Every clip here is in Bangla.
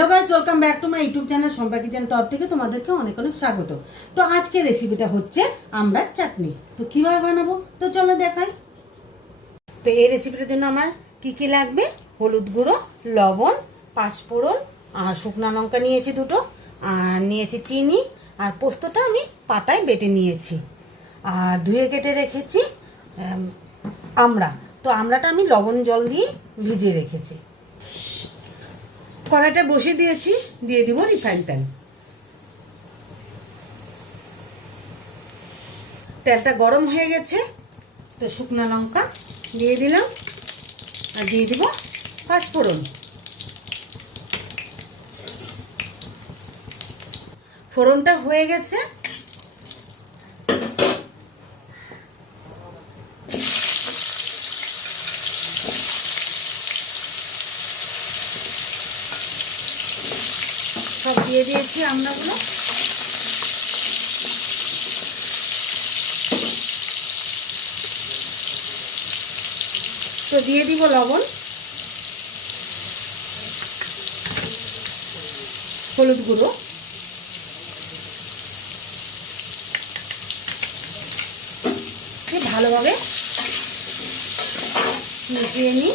Hello guys welcome back to my YouTube channel Sampa kitchen তরফ থেকে তোমাদেরকে অনেক অনেক স্বাগত। তো আজকের রেসিপিটা হচ্ছে আমরা চাটনি। তো কীভাবে বানাবো? তো চলো দেখাই। তো এই রেসিপিটার জন্য আমার কি কি লাগবে? হলুদ গুঁড়ো লবণ পাঁচফোড়ন আর শুকনো লঙ্কা নিয়েছি দুটো আর নিয়েছি চিনি আর পোস্তটা আমি পাটায় বেটে নিয়েছি। আর ধুয়ে কেটে রেখেছি আম, আমড়া। তো আমড়াটা আমি লবণ জল দিয়ে ভিজিয়ে রেখেছি। কড়াইটা বসিয়ে দিয়েছি, দিয়ে দিব রিফাইন তেল। তেলটা গরম হয়ে গেছে, তো শুকনো লঙ্কা দিয়ে দিলাম, আর দিয়ে দিব পাঁচফোড়ন। ফোড়নটা হয়ে গেছে সব দিয়ে দিয়েছি আমরাগুলো। তো দিয়ে দিব লবণ। হলুদ গুঁড়ো। ভালোভাবে মিশিয়ে নিই।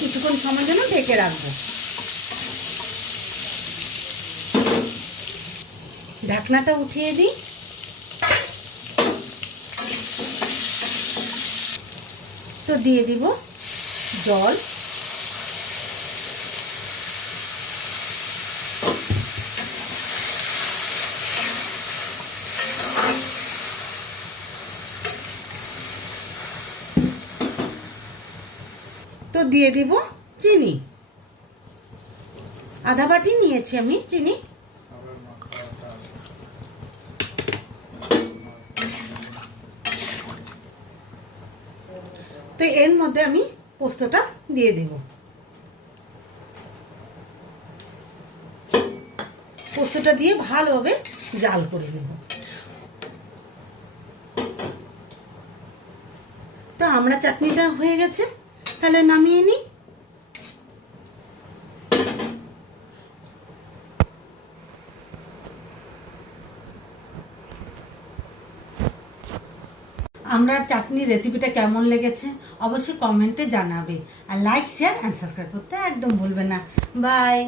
কিছুক্ষণ সময় জন্য ঢেকে রাখব। ঢাকনাটা উঠিয়ে দিই। তো দিয়ে দিব জল। তো দিয়ে দিব চিনি। আধা বাটি নিয়েছি আমি চিনি। তো এর মধ্যে আমি পোস্তটা দিয়ে দেব। পোস্তটা দিয়ে ভালোভাবে জাল করে নেব। তো আমরা চাটনিটা হয়ে গেছে, তাহলে নামিয়ে নিই। আমরা চাটনি রেসিপিটা কেমন লেগেছে অবশ্যই কমেন্টে জানাবে। আর লাইক শেয়ার অ্যান্ড সাবস্ক্রাইব করতে একদম ভুলবে না। বাই